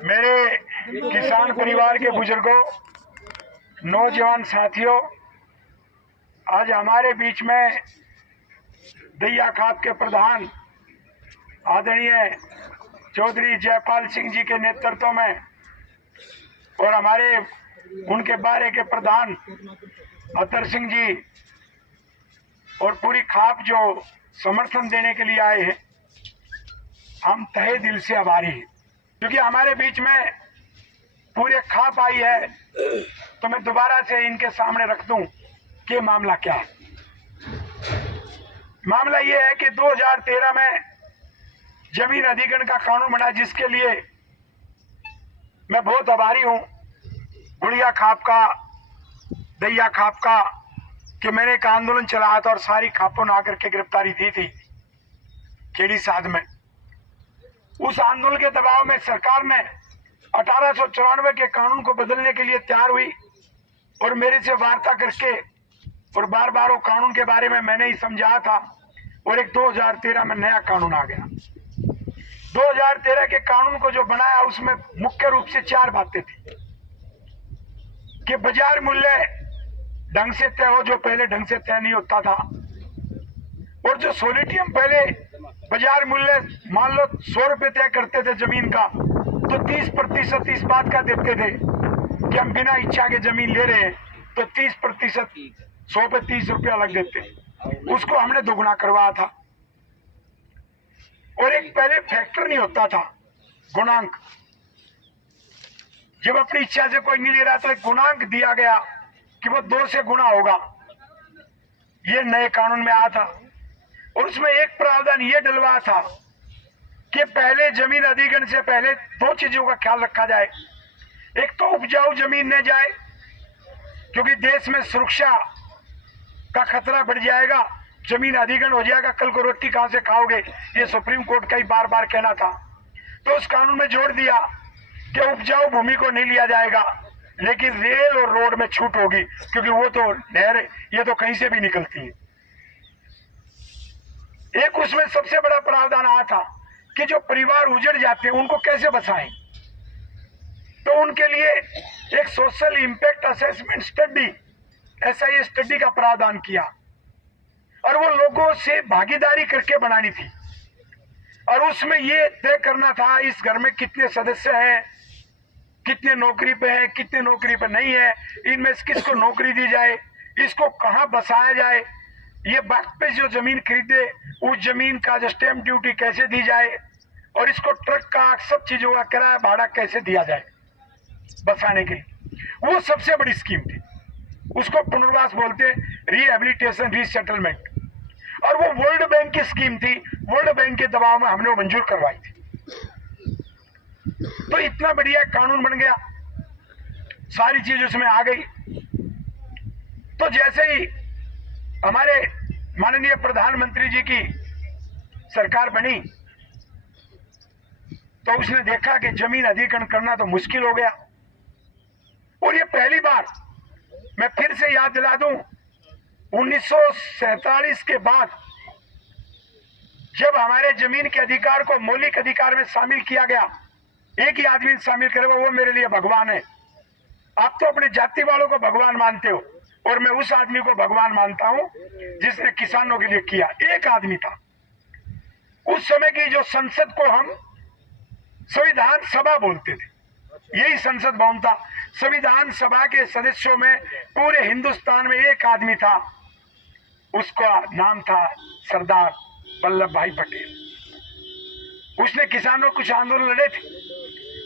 मेरे किसान परिवार के बुजुर्गों, नौजवान साथियों, आज हमारे बीच में दैया खाप के प्रधान आदरणीय चौधरी जयपाल सिंह जी के नेतृत्व में और हमारे उनके बारे के प्रधान अतर सिंह जी और पूरी खाप जो समर्थन देने के लिए आए हैं, हम तहे दिल से आभारी हैं। क्योंकि हमारे बीच में पूरे खाप आई है, तो मैं दोबारा से इनके सामने रख दूं कि मामला क्या है। मामला ये है कि 2013 में जमीन अधिग्रहण का कानून बना, जिसके लिए मैं बहुत आभारी हूं गुड़िया खाप का, दैया खाप का, कि मैंने एक आंदोलन चलाया था और सारी खापों ने आकर के गिरफ्तारी दी थी खेड़ी साध में। उस आंदोलन के दबाव में सरकार ने 1894 के कानून को बदलने के लिए तैयार हुई और मेरे से वार्ता करके और बार बार वो कानून के बारे में मैंने ही समझाया था और एक 2013 में नया कानून आ गया। 2013 के कानून को जो बनाया उसमें मुख्य रूप से 4 बातें थी कि बाजार मूल्य ढंग से तय हो, जो पहले ढंग से तय नहीं होता था, और जो सोलिटियम पहले बाजार मूल्य मान लो 100 रुपए तय करते थे जमीन का, तो 30% इस बात का देते थे कि हम बिना इच्छा के जमीन ले रहे हैं, तो 30% 100 पे 30 रुपया लग देते, उसको हमने दोगुना करवाया था। और एक पहले फैक्टर नहीं होता था, गुणांक, जब अपनी इच्छा से कोई नहीं ले रहा तो एक गुणांक दिया गया कि वो 2 से गुना होगा। ये नए कानून में आया था और उसमें एक प्रावधान ये डलवा था कि पहले जमीन अधिग्रहण से पहले 2 चीजों का ख्याल रखा जाए। एक तो उपजाऊ जमीन न जाए, क्योंकि देश में सुरक्षा का खतरा बढ़ जाएगा, जमीन अधिग्रहण हो जाएगा, कल को रोटी कहां से खाओगे, ये सुप्रीम कोर्ट का ही बार बार कहना था। तो उस कानून में जोड़ दिया कि उपजाऊ भूमि को नहीं लिया जाएगा, लेकिन रेल और रोड में छूट होगी, क्योंकि वो तो नहर, ये तो कहीं से भी निकलती है। एक उसमें सबसे बड़ा प्रावधान आया था कि जो परिवार उजड़ जाते हैं उनको कैसे बचाएं, तो उनके लिए एक social impact assessment study, SIA study का प्रावधान किया और वो लोगों से भागीदारी करके बनानी थी। और उसमें ये तय करना था इस घर में कितने सदस्य हैं, कितने नौकरी पे हैं, कितने नौकरी पे नहीं है, इनमें से किसको नौकरी दी जाए, इसको कहां बसाया जाए, ये वक्त पे जो जमीन खरीदे उस जमीन का जो स्टैंप ड्यूटी कैसे दी जाए, और इसको ट्रक का सब चीजों का किराया भाड़ा कैसे दिया जाए बसाने के लिए। वो सबसे बड़ी स्कीम थी, उसको पुनर्वास बोलते, रिहेबिलिटेशन रीसेटलमेंट। और वो वर्ल्ड बैंक की स्कीम थी, वर्ल्ड बैंक के दबाव में हमने वो मंजूर करवाई थी। तो इतना बढ़िया कानून बन गया, सारी चीज उसमें आ गई। तो जैसे ही हमारे माननीय प्रधानमंत्री जी की सरकार बनी, तो उसने देखा कि जमीन अधिग्रहण करना तो मुश्किल हो गया। और ये पहली बार, मैं फिर से याद दिला दूं, 1947 के बाद जब हमारे जमीन के अधिकार को मौलिक अधिकार में शामिल किया गया, एक ही आदमी शामिल करेगा, वो मेरे लिए भगवान है। आप तो अपने जाति वालों को भगवान मानते हो, और मैं उस आदमी को भगवान मानता हूं जिसने किसानों के लिए किया। एक आदमी था। उस समय की जो संसद को हम संविधान सभा बोलते थे, यही संसद भवन था। संविधान सभा के सदस्यों में पूरे हिंदुस्तान में एक आदमी था, उसका नाम था सरदार वल्लभ भाई पटेल। उसने किसानों कुछ आंदोलन लड़े थे,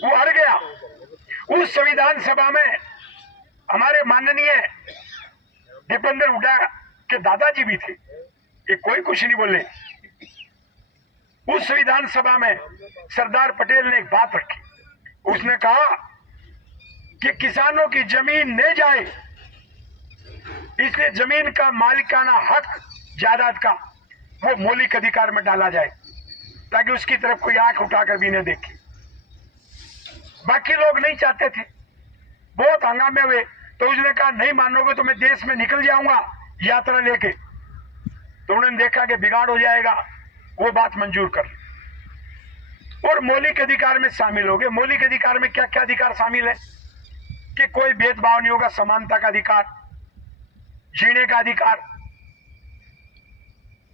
वो हार गया। उस संविधान सभा में हमारे माननीय दीपेंद्र हुड्डा के दादाजी भी थे, ये कोई कुछ नहीं बोले। उस संविधान सभा में सरदार पटेल ने एक बात रखी, उसने कहा कि किसानों की जमीन न जाए, इसलिए जमीन का मालिकाना हक जायदाद का वो मौलिक अधिकार में डाला जाए, ताकि उसकी तरफ कोई आंख उठाकर भी न देखे। बाकी लोग नहीं चाहते थे, बहुत हंगामे हुए, तो उसने कहा नहीं मानोगे तो मैं देश में निकल जाऊंगा यात्रा लेके। तो उन्होंने देखा कि बिगाड़ हो जाएगा, वो बात मंजूर कर। और मौलिक अधिकार में शामिल हो गए। मौलिक अधिकार में क्या क्या अधिकार शामिल है कि कोई भेदभाव नहीं होगा, समानता का अधिकार, जीने का अधिकार,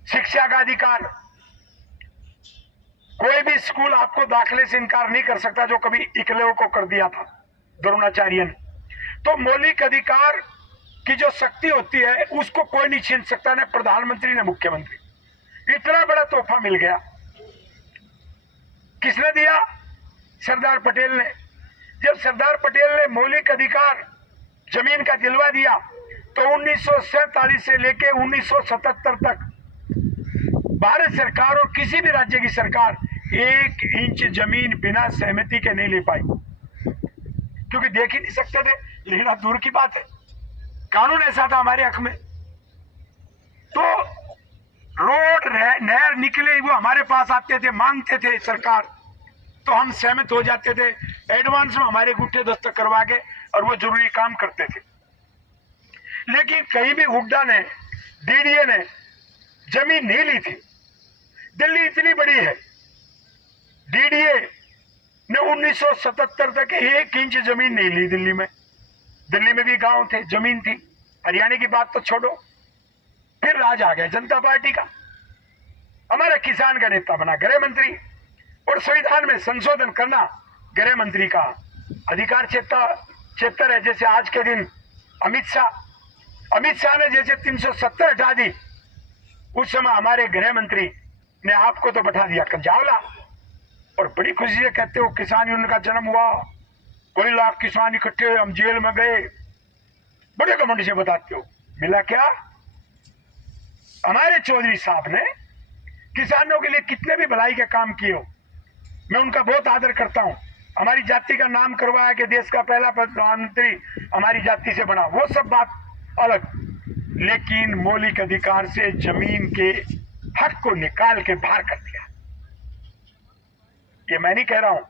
शिक्षा का अधिकार, कोई भी स्कूल आपको दाखिले से इनकार नहीं कर सकता, जो कभी इकलव को कर दिया था द्रोणाचार्य ने। तो मौलिक अधिकार की जो शक्ति होती है उसको कोई नहीं छीन सकता, न प्रधानमंत्री न मुख्यमंत्री। इतना बड़ा तोहफा मिल गया। किसने दिया? सरदार पटेल ने। जब सरदार पटेल ने मौलिक अधिकार जमीन का दिलवा दिया तो 1947 से लेकर 1977 तक भारत सरकार और किसी भी राज्य की सरकार 1 इंच जमीन बिना सहमति के नहीं ले पाई, क्योंकि देख ही नहीं सकते थे, लेना दूर की बात है। कानून ऐसा था हमारे हक में। तो रोड नहर निकले वो हमारे पास आते थे, मांगते थे सरकार, तो हम सहमत हो जाते थे, एडवांस में हमारे गुट्ठे दस्तक करवा के, और वो जरूरी काम करते थे। लेकिन कहीं भी हुड्डा ने, डीडीए ने जमीन नहीं ली थी। दिल्ली इतनी बड़ी है, डीडीए ने 1977 तक 1 इंच जमीन नहीं ली दिल्ली में। दिल्ली में भी गांव थे, जमीन थी। हरियाणा की बात तो छोड़ो। फिर राज आ गया जनता पार्टी का, हमारा किसान का नेता बना गृह मंत्री, और संविधान में संशोधन करना गृह मंत्री का अधिकार क्षेत्र है। जैसे आज के दिन अमित शाह ने जैसे 370 हटा दी, उस समय हमारे गृह मंत्री ने आपको तो बैठा दिया कंजावला, और बड़ी खुशी से कहते हो किसान यूनियन का जन्म हुआ, कोई लाख किसान इकट्ठे हुए, हम जेल में गए, बड़े घमंड से बताते हो। मिला क्या? हमारे चौधरी साहब ने किसानों के लिए कितने भी भलाई के काम किए हो, मैं उनका बहुत आदर करता हूं। हमारी जाति का नाम करवाया कि देश का पहला प्रधानमंत्री हमारी जाति से बना, वो सब बात अलग। लेकिन मौलिक अधिकार से जमीन के हक को निकाल के बाहर कर दिया। ये मैं नहीं कह रहा हूं,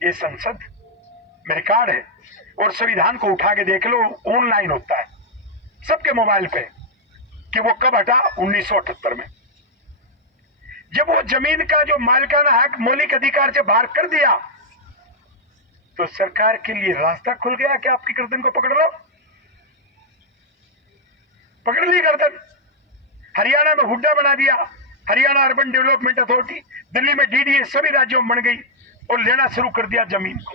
ये संसद में रिकॉर्ड है, और संविधान को उठा के देख लो, ऑनलाइन होता है सबके मोबाइल पे कि वो कब हटा। 1978 में जब वो जमीन का जो मालिकाना हक मौलिक अधिकार से बाहर कर दिया, तो सरकार के लिए रास्ता खुल गया कि आपकी गर्दन को पकड़ लो। पकड़ ली गर्दन। हरियाणा में हुड्डा बना दिया, Haryana urban development authority, Delhi में डीडीए, सभी राज्यों में बन गई, और लेना शुरू कर दिया जमीन को।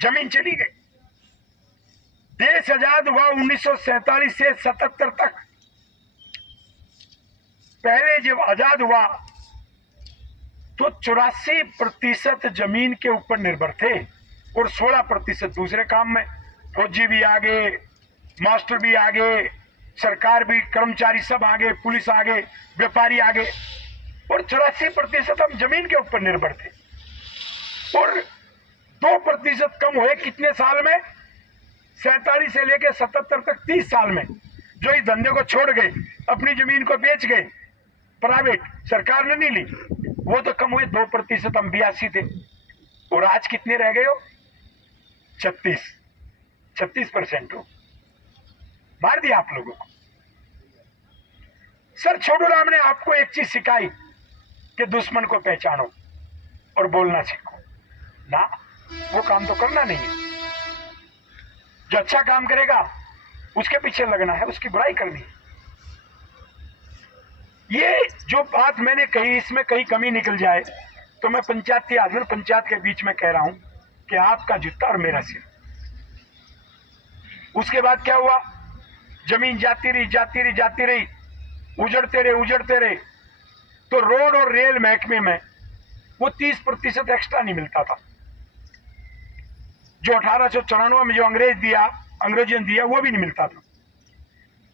जमीन चली गई। देश आजाद हुआ 1947 से 77 तक। पहले जब आजाद हुआ तो 84% जमीन के ऊपर निर्भर थे, और 16% दूसरे काम में। फौजी भी आगे, मास्टर भी आगे, सरकार भी, कर्मचारी सब आगे, पुलिस आगे, व्यापारी आगे, और 84% हम जमीन के ऊपर निर्भर थे। और 2% कम हुए कितने साल में? 47 से लेकर 77 तक, 30 साल में। जो इस धंधे को छोड़ गए, अपनी जमीन को बेच गए, प्राइवेट, सरकार ने नहीं ली, वो तो कम हुए 2%। हम 82 थे, और आज कितने रह गए हो? 36% हो। मार दिया आप लोगों को। सर छोटूराम ने आपको एक चीज सिखाई कि दुश्मन को पहचानो और बोलना सीखो ना। वो काम तो करना नहीं है। जो अच्छा काम करेगा उसके पीछे लगना है, उसकी बुराई करनी है। ये जो बात मैंने कही, इसमें कहीं कमी निकल जाए तो मैं पंचायती आदमी, पंचायत के बीच में कह रहा हूं कि आपका जूता और मेरा सिर। उसके बाद क्या हुआ? जमीन जाती रही, उजड़ते रहे। तो रोड और रेल महकमे में वो 30% एक्स्ट्रा नहीं मिलता था, जो 1894 में जो अंग्रेजों ने दिया वो भी नहीं मिलता था।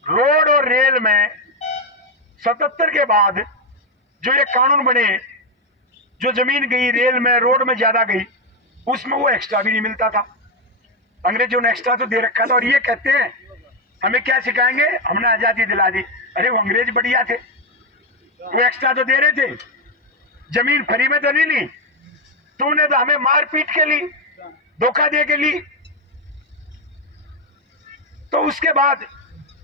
रोड और रेल में 77 के बाद जो ये कानून बने, जो जमीन गई रेल में, रोड में ज्यादा गई, उसमें वो एक्स्ट्रा भी नहीं मिलता था। अंग्रेजों ने एक्स्ट्रा तो दे रखा था, और ये कहते हैं हमें क्या सिखाएंगे, हमने आजादी दिला दी। अरे वो अंग्रेज बढ़िया थे, वो एक्स्ट्रा तो दे रहे थे, जमीन फ्री में तो नहीं ली। तुमने तो हमें मार पीट के ली, धोखा दे के ली। तो उसके बाद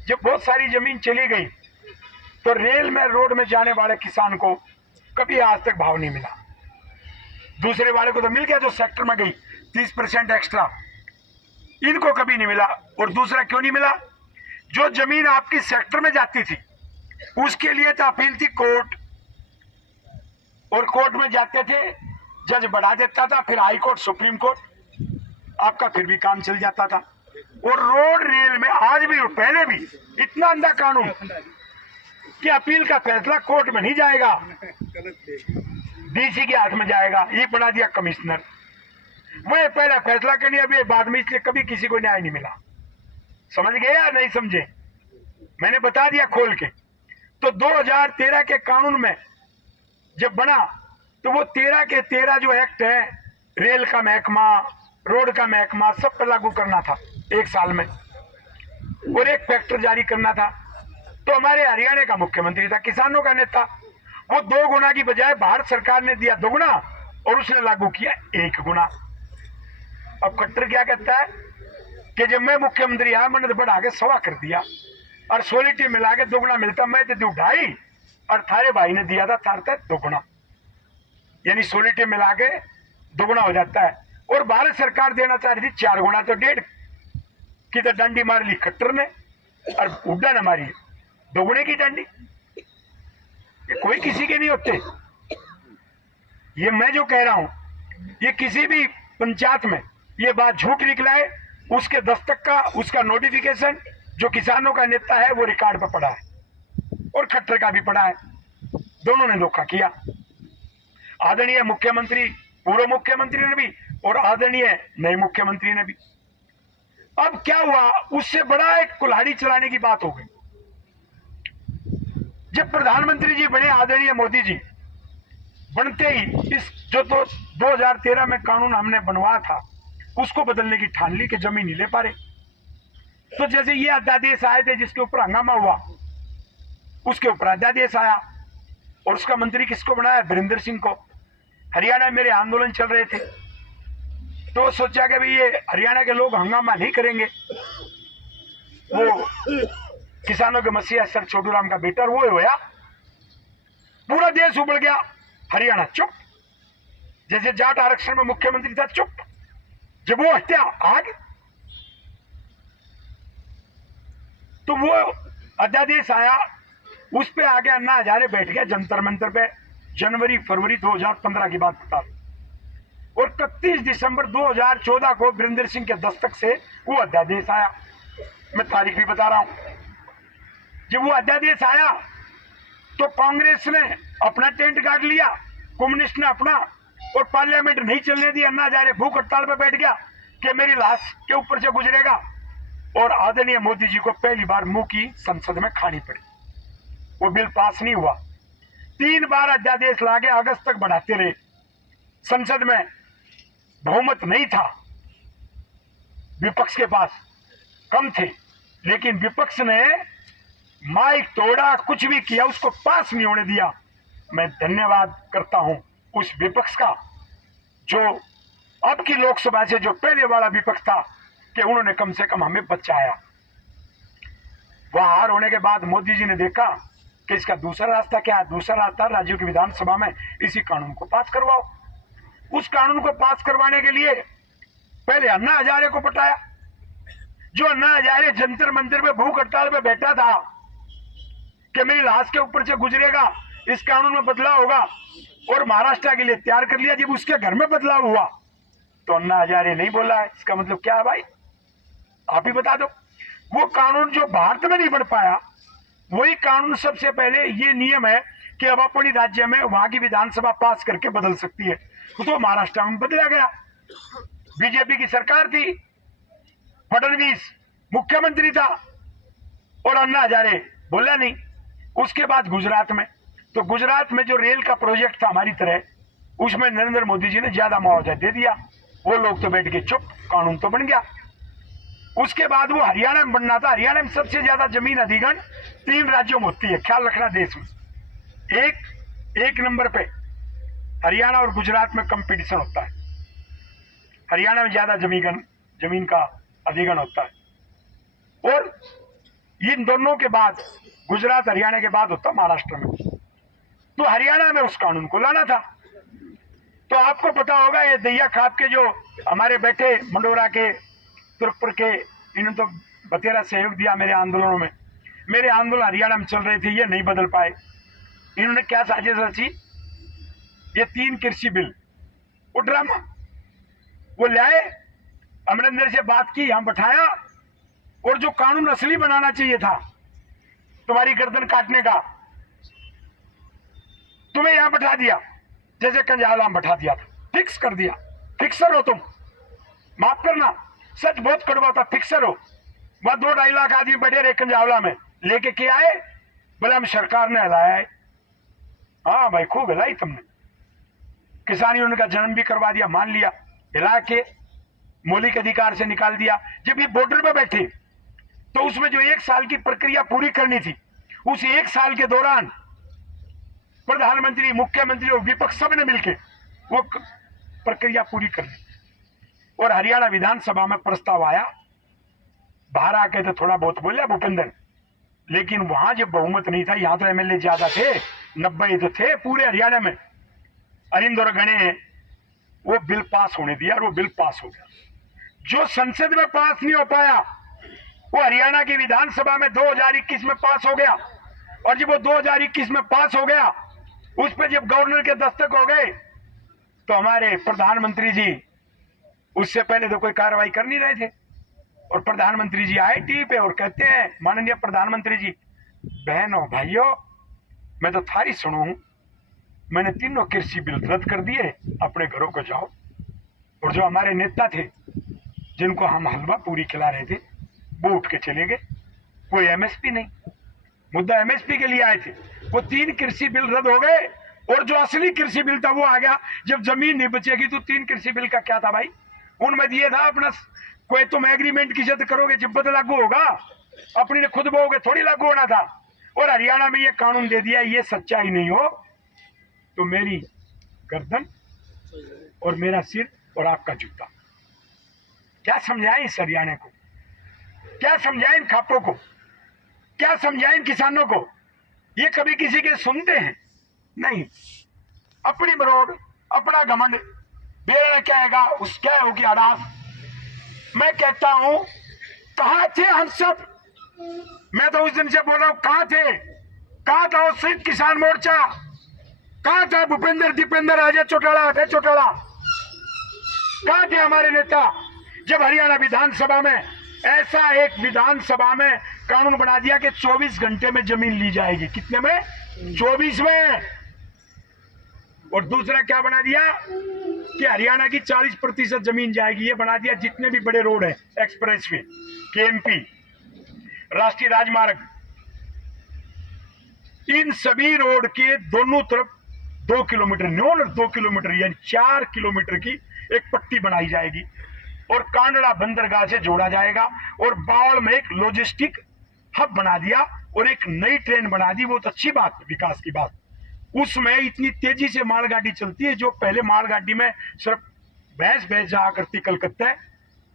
जब बहुत सारी जमीन चली गई, तो रेल में, रोड में जाने वाले किसान को कभी आज तक भाव नहीं मिला। दूसरे वाले को तो मिल गया जो सेक्टर में गई 30% एक्स्ट्रा, इनको कभी नहीं मिला। और दूसरा क्यों नहीं मिला? जो जमीन आपकी सेक्टर में जाती थी उसके लिए तो अपील थी कोर्ट, और कोर्ट में जाते थे, जज बढ़ा देता था, फिर हाई कोर्ट सुप्रीम कोर्ट, आपका फिर भी काम चल जाता था। और रोड रेल में आज भी और पहले भी इतना अंधा कानून कि अपील का फैसला कोर्ट में नहीं जाएगा, डीसी के हाथ में जाएगा, ये बना दिया कमिश्नर। वो पहला फैसला करनी, अभी बाद में, इसलिए कभी किसी को न्याय नहीं मिला। समझ गए या नहीं समझे? मैंने बता दिया खोल के। तो 2013 के कानून में जब बना तो वो 13 के 13 जो एक्ट है, रेल का महकमा, रोड का महकमा, सब पर लागू करना था 1 साल में, और एक फैक्टर जारी करना था। तो हमारे हरियाणा का मुख्यमंत्री था, किसानों का नेता, वो 2 गुना की बजाय भारत सरकार ने दिया 2 गुना और उसने लागू किया 1 गुना। अब खट्टर क्या कहता है कि जब मैं मुख्यमंत्री आया मैंने तो बढ़ा के 1.25 कर दिया, और सोलिटी मिला के 2 गुना मिलता, मैं तो 2.5 और थारे भाई ने दिया था थारता 2 गुना, यानी सोलिटी मिला के 2 गुना हो जाता है। और भारत सरकार देना चाह रही थी 4 गुना, तो 1.5 की तो डंडी मार ली खट्टर ने, और उड्डा ने मारी 2 गुने की डंडी। ये कोई किसी के नहीं होते। ये मैं जो कह रहा हूं, ये किसी भी पंचायत में ये बात झूठ निकला है, उसके दस्तक का, उसका नोटिफिकेशन जो किसानों का नेता है वो रिकॉर्ड पर पड़ा है, और खट्टर का भी पड़ा है। दोनों ने धोखा किया, आदरणीय मुख्यमंत्री, पूर्व मुख्यमंत्री ने भी, और आदरणीय नए मुख्यमंत्री ने भी। अब क्या हुआ, उससे बड़ा एक कुल्हाड़ी चलाने की बात हो गई। जब प्रधानमंत्री जी बने आदरणीय मोदी जी, बनते ही इस जो तो 2013 में कानून हमने बनवाया था उसको बदलने की ठान ली कि जमीन नहीं ले पा रहे। तो जैसे ये अध्यादेश आए थे जिसके ऊपर हंगामा हुआ, उसके ऊपर अध्यादेश आया, और उसका मंत्री किसको बनाया? वीरेंद्र सिंह को। हरियाणा में मेरे आंदोलन चल रहे थे, तो सोचा कि भाई ये हरियाणा के लोग हंगामा नहीं करेंगे, वो किसानों के मसीहा सर छोटू राम का बेटा, वो होया, पूरा देश उबड़ गया, हरियाणा चुप। जैसे जाट आरक्षण में मुख्यमंत्री था चुप, जब वो हत्या आग, तो वो अध्यादेश आया, उस पे आगे अन्ना हजारे बैठ गया जंतर मंतर पे, जनवरी फरवरी 2015 की बात बता। और 31 दिसंबर 2014 को वीरेंद्र सिंह के दस्तक से वो अध्यादेश आया, मैं तारीख भी बता रहा हूं। जब वो अध्यादेश आया तो कांग्रेस ने अपना टेंट गाड़ लिया, कम्युनिस्ट ने अपना, और पार्लियामेंट नहीं चलने दी। अन्ना हजारे भूख हड़ताल पर बैठ गया कि मेरी लाश के ऊपर से गुजरेगा, और आदरणीय मोदी जी को पहली बार मुंह की संसद में खानी पड़ी, वो बिल पास नहीं हुआ। 3 बार अध्यादेश लाके अगस्त तक बढ़ाते रहे, संसद में बहुमत नहीं था, विपक्ष के पास कम थे, लेकिन विपक्ष ने माइक तोड़ा, कुछ भी किया, उसको पास नहीं होने दिया। मैं धन्यवाद करता हूं उस विपक्ष का, जो अब की लोकसभा से जो पहले वाला विपक्ष था, कि उन्होंने कम से कम हमें बचाया। वहां हार होने के बाद मोदी जी ने देखा कि इसका दूसरा रास्ता क्या है। दूसरा रास्ता राज्यों की विधानसभा में इसी कानून को पास करवाओ। उस कानून को पास करवाने के लिए पहले अन्ना हजारे को पटाया, जो अन्ना हजारे जंतर मंतर पे भूख हड़ताल पे बैठा था कि मेरी लाश के ऊपर से गुजरेगा, इस कानून में बदलाव होगा, और महाराष्ट्र के लिए तैयार कर लिया। जब उसके घर में बदलाव हुआ तो अन्ना हजारे नहीं बोला है। इसका मतलब क्या है भाई, आप ही बता दो। वो कानून जो भारत में नहीं बन पाया, वही कानून सबसे पहले ये नियम है कि अब अपनी राज्य में वहां की विधानसभा पास करके बदल सकती है, तो महाराष्ट्र में बदला गया। बीजेपी की सरकार थी, फडणवीस मुख्यमंत्री था, और अन्ना हजारे बोला नहीं। उसके बाद गुजरात में, तो गुजरात में जो रेल का प्रोजेक्ट था हमारी तरह, उसमें नरेंद्र मोदी जी ने ज्यादा मुआवजा दे दिया। वो लोग तो बैठ के चुप, कानून तो बन गया। उसके बाद वो हरियाणा में बनना था। हरियाणा में सबसे ज्यादा जमीन अधिग्रहण 3 राज्यों में होती है, ख्याल रखना देश में। एक नंबर पे हरियाणा और गुजरात में कंपटीशन होता है। हरियाणा में ज्यादा जमीन का अधिग्रहण होता है, और इन दोनों के बाद गुजरात हरियाणा के बाद होता महाराष्ट्र में। तो हरियाणा में उस कानून को लाना था। तो आपको पता होगा ये दैया खाप के जो हमारे बैठे मंडोरा के तुर्कपुर के, इन्होंने तो बतेरा सहयोग दिया मेरे आंदोलनों में। मेरे आंदोलन हरियाणा में चल रहे थे, ये नहीं बदल पाए। इन्होंने क्या साजिश रची, ये 3 कृषि बिल, वो ड्रामा वो लाए, अमरिंदर से बात की, यहां बैठाया, और जो कानून असली बनाना चाहिए था तुम्हारी गर्दन काटने का, तुम्हें यहां बैठा दिया, जैसे कंजावला में बैठा दिया था, फिक्स कर दिया। फिक्सर हो तुम, माफ करना, सच बहुत कड़वा था, फिक्सर हो। वह 2-2.5 लाख आदमी बैठे रहे कंजावला में, लेके क्या आए, बोले हम सरकार ने हिलाया है। हाँ भाई, खूब हिलाई तुमने, किसानियों ने का जन्म भी करवा दिया, मान लिया, हिला के मौलिक अधिकार से निकाल दिया। जब ये बॉर्डर पे बैठे तो उसमें जो 1 साल की प्रक्रिया पूरी करनी थी, उस 1 साल के दौरान प्रधानमंत्री, मुख्यमंत्री और विपक्ष सब ने मिलकर वो प्रक्रिया पूरी कर ली। और हरियाणा विधानसभा में प्रस्ताव आया, बाहर आके तो थोड़ा बहुत बोला भूपेंद्र, लेकिन वहां जब बहुमत नहीं था, यहां तो एमएलए ज्यादा थे, 90 तो थे पूरे हरियाणा में, अरिंद और गणे हैं, वो बिल पास होने दिया और वो बिल पास हो गया। जो संसद में पास नहीं हो पाया वो हरियाणा की विधानसभा में 2021 में पास हो गया। और जब वो 2021 में पास हो गया, उस पर जब गवर्नर के दस्तक हो गए तो हमारे प्रधानमंत्री जी उससे पहले तो कोई कार्रवाई कर नहीं रहे थे, और प्रधानमंत्री जी आए टीवी पे और कहते हैं, माननीय प्रधानमंत्री जी, बहनों भाइयों, मैं तो थारी सुनू हूं, मैंने 3 कृषि बिल रद्द कर दिए, अपने घरों को जाओ। और जो हमारे नेता थे जिनको हम हलवा पूरी खिला रहे थे, वो उठ के चले गए। कोई एमएसपी नहीं, मुद्दा एमएसपी के लिए आए थे, वो 3 कृषि बिल रद्द हो गए। और जो असली कृषि बिल था वो आ गया। जब जमीन नहीं बचेगी तो 3 कृषि बिल का क्या था भाई, उनमें दिए था अपना, कोई तुम एग्रीमेंट की जद करोगे जब बद लागू होगा, अपनी ने खुद बोओगे थोड़ी लागू होना था। और हरियाणा में ये कानून दे दिया, ये सच्चाई नहीं हो तो मेरी गर्दन और मेरा सिर और आपका जूता। क्या समझाएं इस हरियाणा को, क्या समझाएं इन खापों को, क्या समझाएं इन किसानों को। ये कभी किसी के सुनते हैं नहीं, अपनी मरोड़, अपना घमंड, बेरना क्या आएगा उस क्या होगी आराम। मैं कहता हूं, कहां थे हम सब, मैं तो उस दिन से बोल रहा हूं, कहां थे, कहां था वो संयुक्त किसान मोर्चा, कहां था भूपेंद्र दीपेंद्र अजय चौटाला, अजय चौटाला, कहां थे हमारे नेता जब हरियाणा विधानसभा में ऐसा एक विधानसभा में कानून बना दिया कि 24 घंटे में जमीन ली जाएगी। कितने में, 24 में। और दूसरा क्या बना दिया कि हरियाणा की 40% जमीन जाएगी, ये बना दिया। जितने भी बड़े रोड है, एक्सप्रेसवे, केएमपी, राष्ट्रीय राजमार्ग, इन सभी रोड के दोनों तरफ 2 किलोमीटर, 2 किलोमीटर यानी 4 किलोमीटर की एक पट्टी बनाई जाएगी और कांडला बंदरगाह से जोड़ा जाएगा। और बावड़ में एक लॉजिस्टिक हब बना दिया और एक नई ट्रेन बना दी। बहुत अच्छी बात, विकास की बात। उसमें इतनी तेजी से मालगाड़ी चलती है, जो पहले मालगाड़ी में सिर्फ भैंस जाया करती कलकत्ता,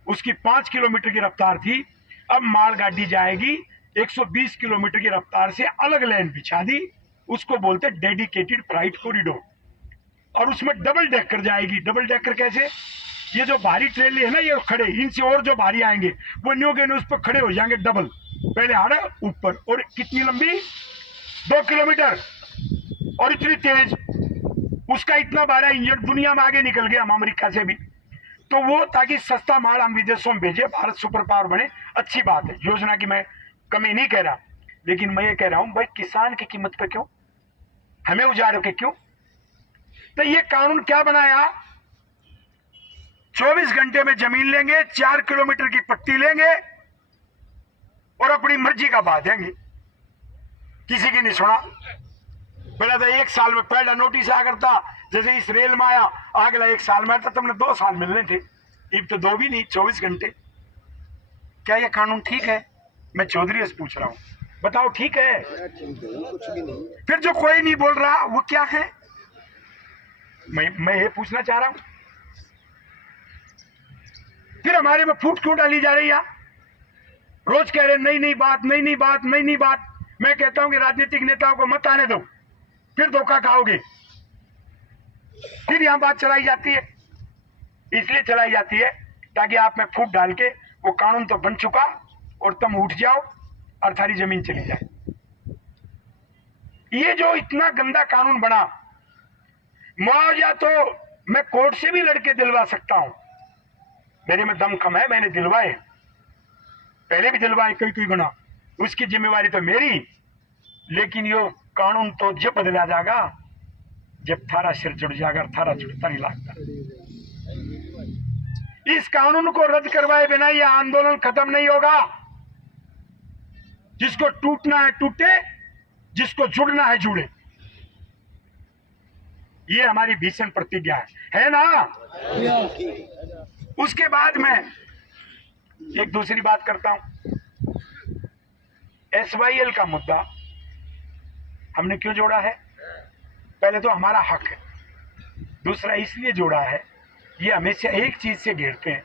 उसकी 5 किलोमीटर की रफ्तार थी, अब मालगाड़ी जाएगी 120 किलोमीटर की रफ्तार से, अलग लाइन बिछा दी, उसको बोलते डेडिकेटेड फ्राइट कॉरिडोर। और उसमें डबल डेकर जाएगी। डबल डेकर कैसे, ये जो भारी ट्रेन है ना, ये खड़े, इनसे और जो भारी आएंगे वो न्यू के उस पर खड़े हो जाएंगे डबल, पहले हाड़ा ऊपर। और कितनी लंबी, 2 किलोमीटर, और इतनी तेज, उसका इतना बड़ा इंजन, दुनिया में आगे निकल गया हम अमेरिका से भी। तो वो ताकि सस्ता माल हम विदेशों में भेजे, भारत सुपर पावर बने, अच्छी बात है। योजना की मैं कमी नहीं कह रहा, लेकिन मैं ये कह रहा हूं भाई, किसान की कीमत पे क्यों, हमें उजाड़ के क्यों। तो ये कानून क्या बनाया, 24 घंटे में जमीन लेंगे, 4 किलोमीटर की पट्टी लेंगे और अपनी मर्जी का बहा देंगे, किसी की नहीं सुना। पहले तो 1 साल में पहला नोटिस आया करता, जैसे इस रेल में आया, अगला 1 साल में आता, तुमने 2 साल मिलने थे, अब तो 2 भी नहीं, 24 घंटे। क्या ये कानून ठीक है? मैं चौधरी से पूछ रहा हूं, बताओ ठीक है? कुछ भी नहीं। फिर जो कोई नहीं बोल रहा वो क्या है, मैं ये पूछना चाह रहा हूं। फिर हमारे में फूट क्यों डाली जा रही है? रोज कह रहे नई नई बात, नई नई बात, नई नई बात। मैं कहता हूं कि राजनीतिक नेताओं को मत आने दो, फिर धोखा खाओगे। फिर यहां बात चलाई जाती है, इसलिए चलाई जाती है ताकि आप में फूट डाल के वो कानून तो बन चुका और तुम उठ जाओ और थारी जमीन चली जाए। ये जो इतना गंदा कानून बना, मुआवजा तो मैं कोर्ट से भी लड़के दिलवा सकता हूं, मेरे में दम कम है, मैंने दिलवाए, पहले भी दिलवाए कोई बना, उसकी जिम्मेवारी तो मेरी। लेकिन यो कानून तो जब बदला जाएगा जब थारा सिर जुड़ जाएगा, थारा जुड़ता नहीं लगता। इस कानून को रद्द करवाए बिना यह आंदोलन खत्म नहीं होगा। जिसको टूटना है टूटे, जिसको जुड़ना है जुड़े, ये हमारी भीषण प्रतिज्ञा है ना। उसके बाद मैं एक दूसरी बात करता हूं। SYL का मुद्दा हमने क्यों जोड़ा है? पहले तो हमारा हक है, दूसरा इसलिए जोड़ा है, ये हमेशा एक चीज से घेरते हैं,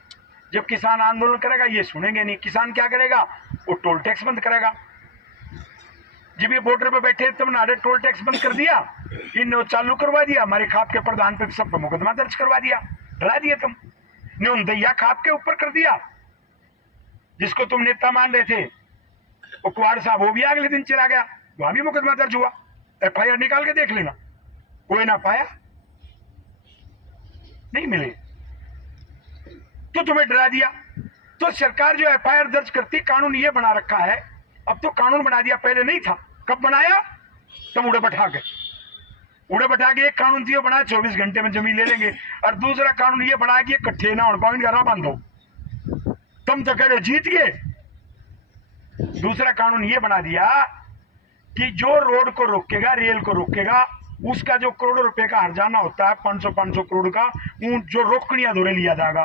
जब किसान आंदोलन करेगा ये सुनेंगे नहीं। किसान क्या करेगा? वो टोल टैक्स बंद करेगा। जब ये बॉर्डर पे बैठे तुमने टोल टैक्स बंद कर दिया, इन चालू करवा दिया, हमारे खाप के प्रधान पे सब पे मुकदमा दर्ज करवा दिया, डरा दिया तुम ने। उन दैया खाप के ऊपर कर दिया, जिसको तुम नेता मान रहे थे, वो कुआर साहब वो भी अगले दिन चला गया, वहां भी मुकदमा दर्ज हुआ। FIR निकाल के देख लेना, कोई ना पाया, नहीं मिले, तो तुम्हें डरा दिया। तो सरकार जो FIR दर्ज करती, कानून ये बना रखा है, अब तो कानून बना दिया, पहले नहीं था। कब बनाया? तुम उड़े बैठा के एक कानून थी बनाया 24 घंटे में जमीन ले लेंगे, और दूसरा कानून ये बनाया कि इकट्ठे ना हो पाओ, इनका राह बांधो। तुम तो कह रहे जीत गए। दूसरा कानून ये बना दिया कि जो रोड को रोकेगा, रेल को रोकेगा, उसका जो करोड़ों रुपए का हर्जाना होता है, 500 करोड़ का, जो रोकनिया धोरे लिया जाएगा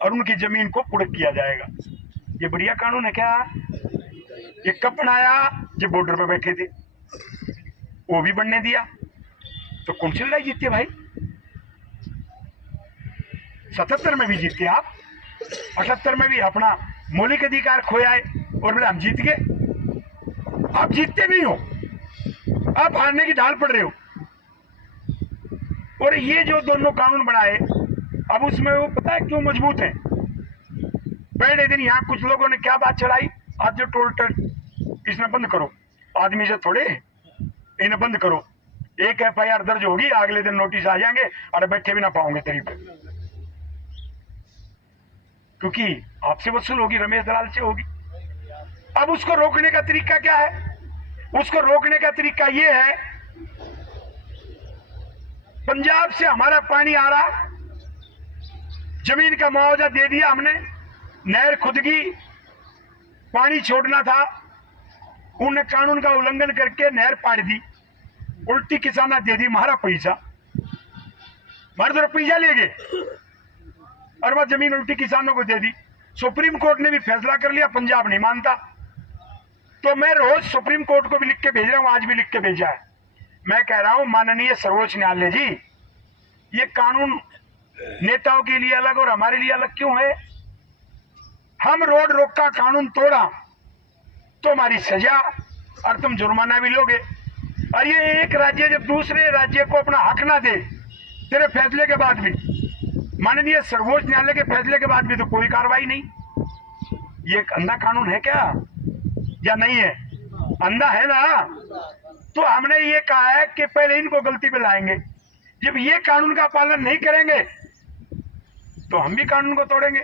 और उनकी जमीन को कुड़क किया जाएगा। ये बढ़िया कानून है क्या? ये कब बनाया? जब बॉर्डर पे बैठे थे, वो भी बनने दिया, तो कौन सी लड़ाई जीते भाई? 77 में भी जीते आप, 78 में भी अपना मौलिक अधिकार खोया है, और बोले हम जीत गए। आप जीतते नहीं हो, आप हारने की ढाल पड़ रहे हो। और ये जो दोनों कानून बनाए, अब उसमें वो पता है क्यों मजबूत है? पहले दिन यहाँ कुछ लोगों ने क्या बात चलाई, आज जो टोल टैक्स इसने बंद करो, आदमी से थोड़े इन्हें बंद करो, एक FIR दर्ज होगी, अगले दिन नोटिस आ जाएंगे, अरे बैठे भी ना पाओगे तेरी पे, क्योंकि आपसे वसूल होगी, रमेश दलाल से होगी। अब उसको रोकने का तरीका क्या है? उसको रोकने का तरीका ये है, पंजाब से हमारा पानी आ रहा, जमीन का मुआवजा दे दिया हमने, नहर खुदगी, पानी छोड़ना था, उन्होंने कानून का उल्लंघन करके नहर पाड़ दी, उल्टी किसाना दे दी हमारा पैसा, हमारे तो पैसा ले गए और वह जमीन उल्टी किसानों को दे दी। सुप्रीम कोर्ट ने भी फैसला कर लिया, पंजाब नहीं मानता। तो मैं रोज सुप्रीम कोर्ट को भी लिख के भेज रहा हूं, आज भी लिख के भेजा है। मैं कह रहा हूं माननीय सर्वोच्च न्यायालय जी, ये कानून नेताओं के लिए अलग और हमारे लिए अलग क्यों है? हम रोड रोक का कानून तोड़ा तो हमारी सजा और तुम जुर्माना भी लोगे, और ये एक राज्य जब दूसरे राज्य को अपना हक ना दे, तेरे फैसले के बाद भी, माननीय सर्वोच्च न्यायालय के फैसले के बाद भी तो कोई कार्रवाई नहीं। ये एक अंधा कानून है क्या या नहीं है? अंधा है ना। तो हमने ये कहा है कि पहले इनको गलती पे लाएंगे, जब ये कानून का पालन नहीं करेंगे तो हम भी कानून को तोड़ेंगे।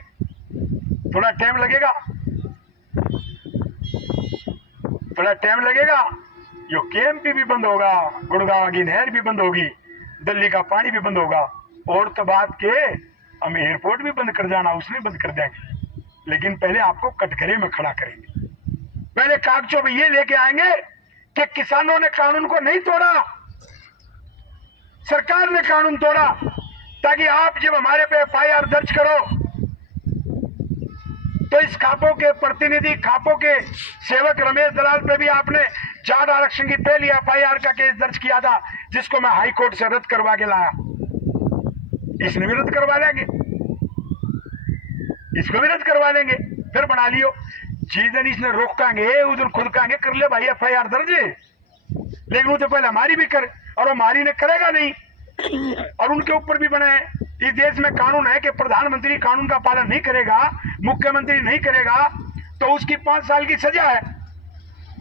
थोड़ा टाइम लगेगा, थोड़ा टाइम लगेगा। जो KMP भी बंद होगा, गुड़गांव की नहर भी बंद होगी, दिल्ली का पानी भी बंद होगा, और तो बात के हम एयरपोर्ट भी बंद कर जाना, उसमें बंद कर देंगे। लेकिन पहले आपको कटघरे में खड़ा करेंगे, पहले कागजों में ये लेके आएंगे कि किसानों ने कानून को नहीं तोड़ा, सरकार ने कानून तोड़ा, ताकि आप जब हमारे पे FIR दर्ज करो तो इस खापों के प्रतिनिधि, खापों के सेवक रमेश दलाल पे भी आपने जाट आरक्षण की पहली FIR का केस दर्ज किया था, जिसको मैं हाई कोर्ट से रद्द करवा के लाया। इसने भी रद्द करवा लेंगे, इसको भी रद्द करवा लेंगे, फिर बना लियो। जिस दिन इसने रोकांगे उस दिन खुद कहेंगे कर ले भाई FIR दर्ज है, लेकिन वो तो पहले हमारी भी करे, और वो हमारी ने करेगा नहीं और उनके ऊपर भी बनाए। इस देश में कानून है कि प्रधानमंत्री कानून का पालन नहीं करेगा, मुख्यमंत्री नहीं करेगा तो उसकी 5 साल की सजा है।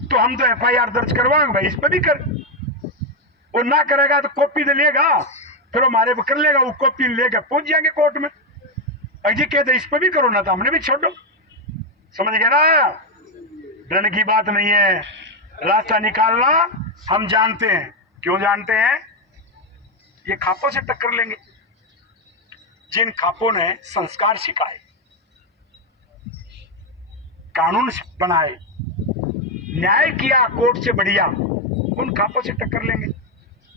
तो हम तो FIR दर्ज करवाएंगे भाई, इस पर भी कर। वो ना करेगा तो कॉपी तो लेगा, फिर हमारे पर कर लेगा, वो कॉपी लेकर पहुंच जाएंगे कोर्ट में। अजी कहते इस पर भी करो ना, तो हमने भी छोड़ो। समझ गया ना, डरने की बात नहीं है। रास्ता निकालना हम जानते हैं। क्यों जानते हैं? ये खापों से टक्कर लेंगे, जिन खापों ने संस्कार सिखाए, कानून बनाए, न्याय किया कोर्ट से बढ़िया, उन खापों से टक्कर लेंगे।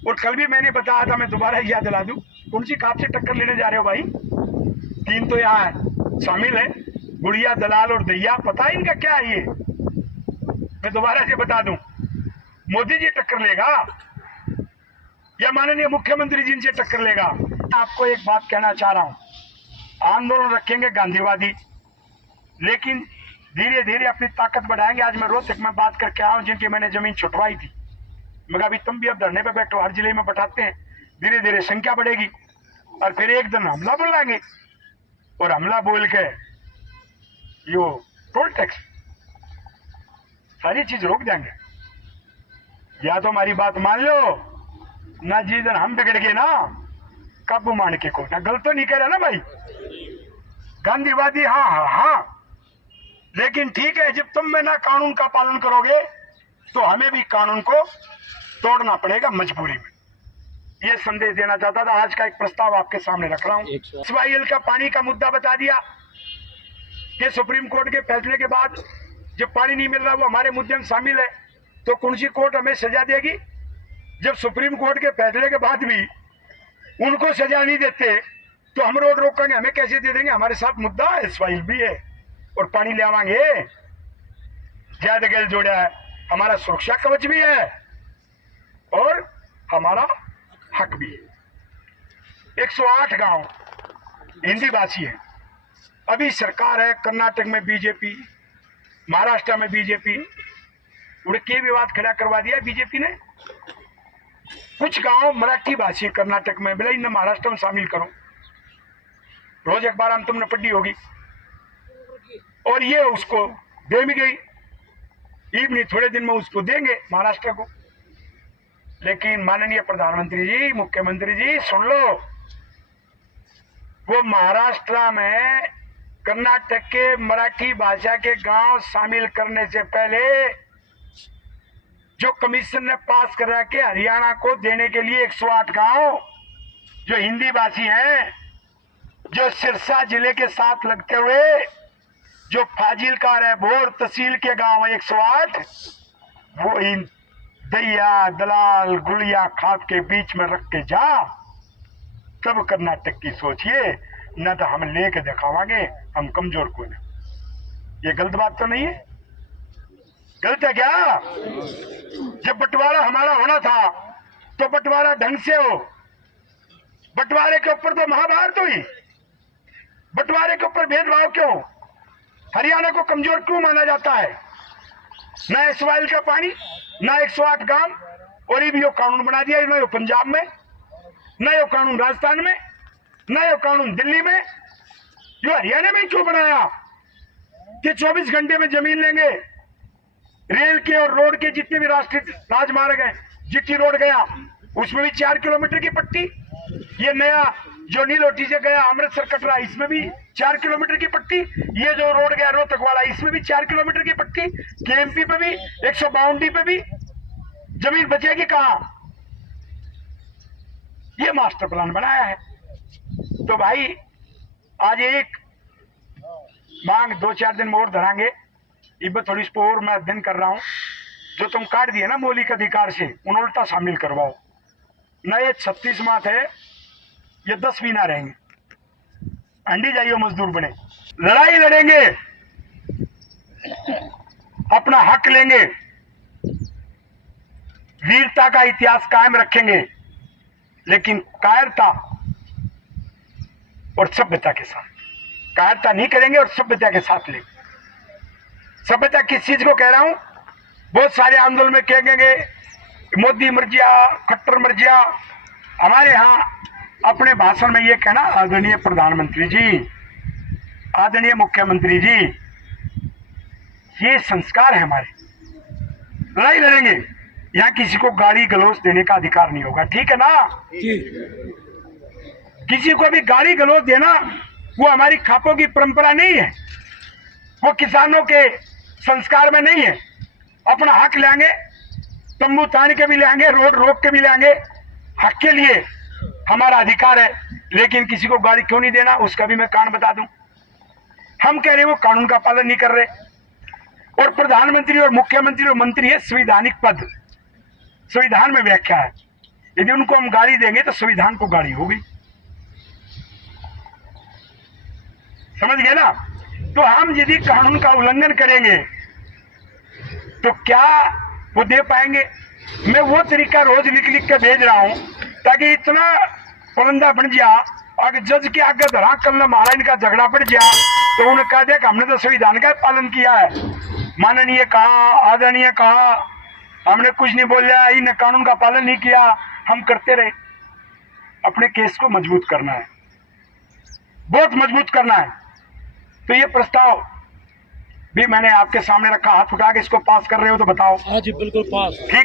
और कल भी मैंने बताया था, मैं दोबारा याद दिला दूं, कौन सी खाप से टक्कर लेने जा रहे हो भाई? 3 तो यहाँ शामिल है, गुड़िया, दलाल और दैया। पता है इनका क्या है? ये मैं दोबारा से बता दूं, मोदी जी टक्कर लेगा या माननीय मुख्यमंत्री जी इनसे टक्कर लेगा? आपको एक बात कहना चाह रहा हूं, आंदोलन रखेंगे गांधीवादी, लेकिन धीरे धीरे अपनी ताकत बढ़ाएंगे। आज मैं रोहतक में बात करके आया हूं, जिनकी मैंने जमीन छुटवाई थी। मगर अभी तुम भी अब धरने पे बैठो, हर जिले में बैठाते हैं, धीरे धीरे संख्या बढ़ेगी और फिर एक दिन हमला बुलाएंगे और हमला बोल के यो टोल टैक्स सारी चीज रोक देंगे। या तो हमारी बात मान लो ना, जिस दिन हम बिगड़ गए ना, कब मान के को ना, गलत तो नहीं कह रहा ना भाई। गांधीवादी हाँ हाँ हाँ, लेकिन ठीक है, जब तुम में ना कानून का पालन करोगे तो हमें भी कानून को तोड़ना पड़ेगा मजबूरी में। यह संदेश देना चाहता था। आज का एक प्रस्ताव आपके सामने रख रहा हूं। SYL का पानी का मुद्दा बता दिया कि सुप्रीम कोर्ट के फैसले के बाद जब पानी नहीं मिल रहा वो हमारे मुद्दे में शामिल है, तो कौन सी कोर्ट हमें सजा देगी? जब सुप्रीम कोर्ट के फैसले के बाद भी उनको सजा नहीं देते तो हम रोड रोकेंगे, हमें कैसे दे देंगे? हमारे साथ मुद्दा SYL भी है और पानी ले आवांगे। ज्यादा गल जोड़ा है, हमारा सुरक्षा कवच भी है और हमारा हक भी है। 108 गांव हिंदी भाषी है। अभी सरकार है, कर्नाटक में बीजेपी, महाराष्ट्र में बीजेपी, उड़ के विवाद खड़ा करवा दिया बीजेपी ने। कुछ गांव मराठी भाषी कर्नाटक में, बोले इन्हें महाराष्ट्र में शामिल करो। रोज अखबार हम तुमने पढ़ी होगी। और ये उसको दे भी गई, इवनी थोड़े दिन में उसको देंगे महाराष्ट्र को। लेकिन माननीय प्रधानमंत्री जी, मुख्यमंत्री जी सुन लो, वो महाराष्ट्र में कर्नाटक के मराठी भाषा के गांव शामिल करने से पहले जो कमीशन ने पास करा के हरियाणा को देने के लिए 108 गांव जो हिंदी भाषी हैं, जो सिरसा जिले के साथ लगते हुए जो फाजिलका है भोर तहसील के गांव 108, वो इन दैया, दलाल, गुड़िया खाप के बीच में रख के जा। तब कर्नाटक की सोचिए, न तो हम लेके दिखावांगे, हम कमजोर को नहीं। ये गलत बात तो नहीं है? गलत है क्या? जब बंटवारा हमारा होना था तो बंटवारा ढंग से हो। बंटवारे के ऊपर तो महाभारत हुई, बंटवारे के ऊपर भेदभाव क्यों? हरियाणा को कमजोर क्यों माना जाता है? न SYL का पानी, न 108 गांव, और ये भी यो कानून बना दिया, न यो पंजाब में, न यो कानून राजस्थान में, न यो कानून दिल्ली में, यो हरियाणा में क्यों बनाया कि 24 घंटे में जमीन लेंगे? रेल के और रोड के जितने भी राष्ट्रीय राजमार्ग हैं, GT रोड गया उसमें भी 4 किलोमीटर की पट्टी। ये नया जो नीलोटी से गया अमृतसर कटरा, इसमें भी 4 किलोमीटर की पट्टी। ये जो रोड गया रोहतक वाला, इसमें भी 4 किलोमीटर की पट्टी। KMP पे भी 152 पे भी जमीन बचेगी कहां? ये मास्टर प्लान बनाया है। तो भाई आज एक मांग 2-4 दिन में और धरांगे, इब थोड़ी इस पर और मैं अध्ययन कर रहा हूं। जो तुम काट दिए ना मौलिक अधिकार से, उन उल्टा शामिल करवाओ। न ये 36 मात है, ये 10 भी ना रहेंगे। अंडी जाइए मजदूर बने, लड़ाई लड़ेंगे, अपना हक लेंगे, वीरता का इतिहास कायम रखेंगे, लेकिन कायरता और सभ्यता के साथ। कायरता नहीं करेंगे और सभ्यता के साथ लेंगे। सभ्यता किस चीज को कह रहा हूं? बहुत सारे आंदोलन में कहेंगे मोदी मर गया, खट्टर मर गया, हमारे यहाँ अपने भाषण में ये कहना, आदरणीय प्रधानमंत्री जी, आदरणीय मुख्यमंत्री जी, ये संस्कार है हमारे, लड़ाई लड़ेंगे, यहाँ किसी को गाली गलौज देने का अधिकार नहीं होगा, ठीक है ना जी। किसी को भी गाली गलौज देना वो हमारी खापों की परंपरा नहीं है, वो किसानों के संस्कार में नहीं है। अपना हक लेंगे, तंबू तान के भी लेंगे, रोड रोक के भी लेंगे, हक के लिए हमारा अधिकार है, लेकिन किसी को गाली क्यों नहीं देना उसका भी मैं कारण बता दूं। हम कह रहे वो कानून का पालन नहीं कर रहे, और प्रधानमंत्री और मुख्यमंत्री और मंत्री है संवैधानिक पद, संविधान में व्याख्या है, यदि उनको हम गाली देंगे तो संविधान को गाली होगी, समझ गए ना। तो हम यदि कानून का उल्लंघन करेंगे तो क्या वो दे पाएंगे। मैं वो तरीका रोज लिख लिख के भेज रहा हूं ताकि इतना पुलंदा बन गया, अगर जज के आगे धरा कल हमारा इनका झगड़ा पड़ गया तो उन्हें कह दिया कि हमने तो संविधान का पालन किया है, माननीय कहा, आदरणीय कहा, हमने कुछ नहीं बोला, इन कानून का पालन नहीं किया, हम करते रहे। अपने केस को मजबूत करना है, बहुत मजबूत करना है। तो ये प्रस्ताव भी मैंने आपके सामने रखा, हाथ उठा के इसको पास कर रहे हो तो बताओ। हाँ जी बिल्कुल पास। ठीक।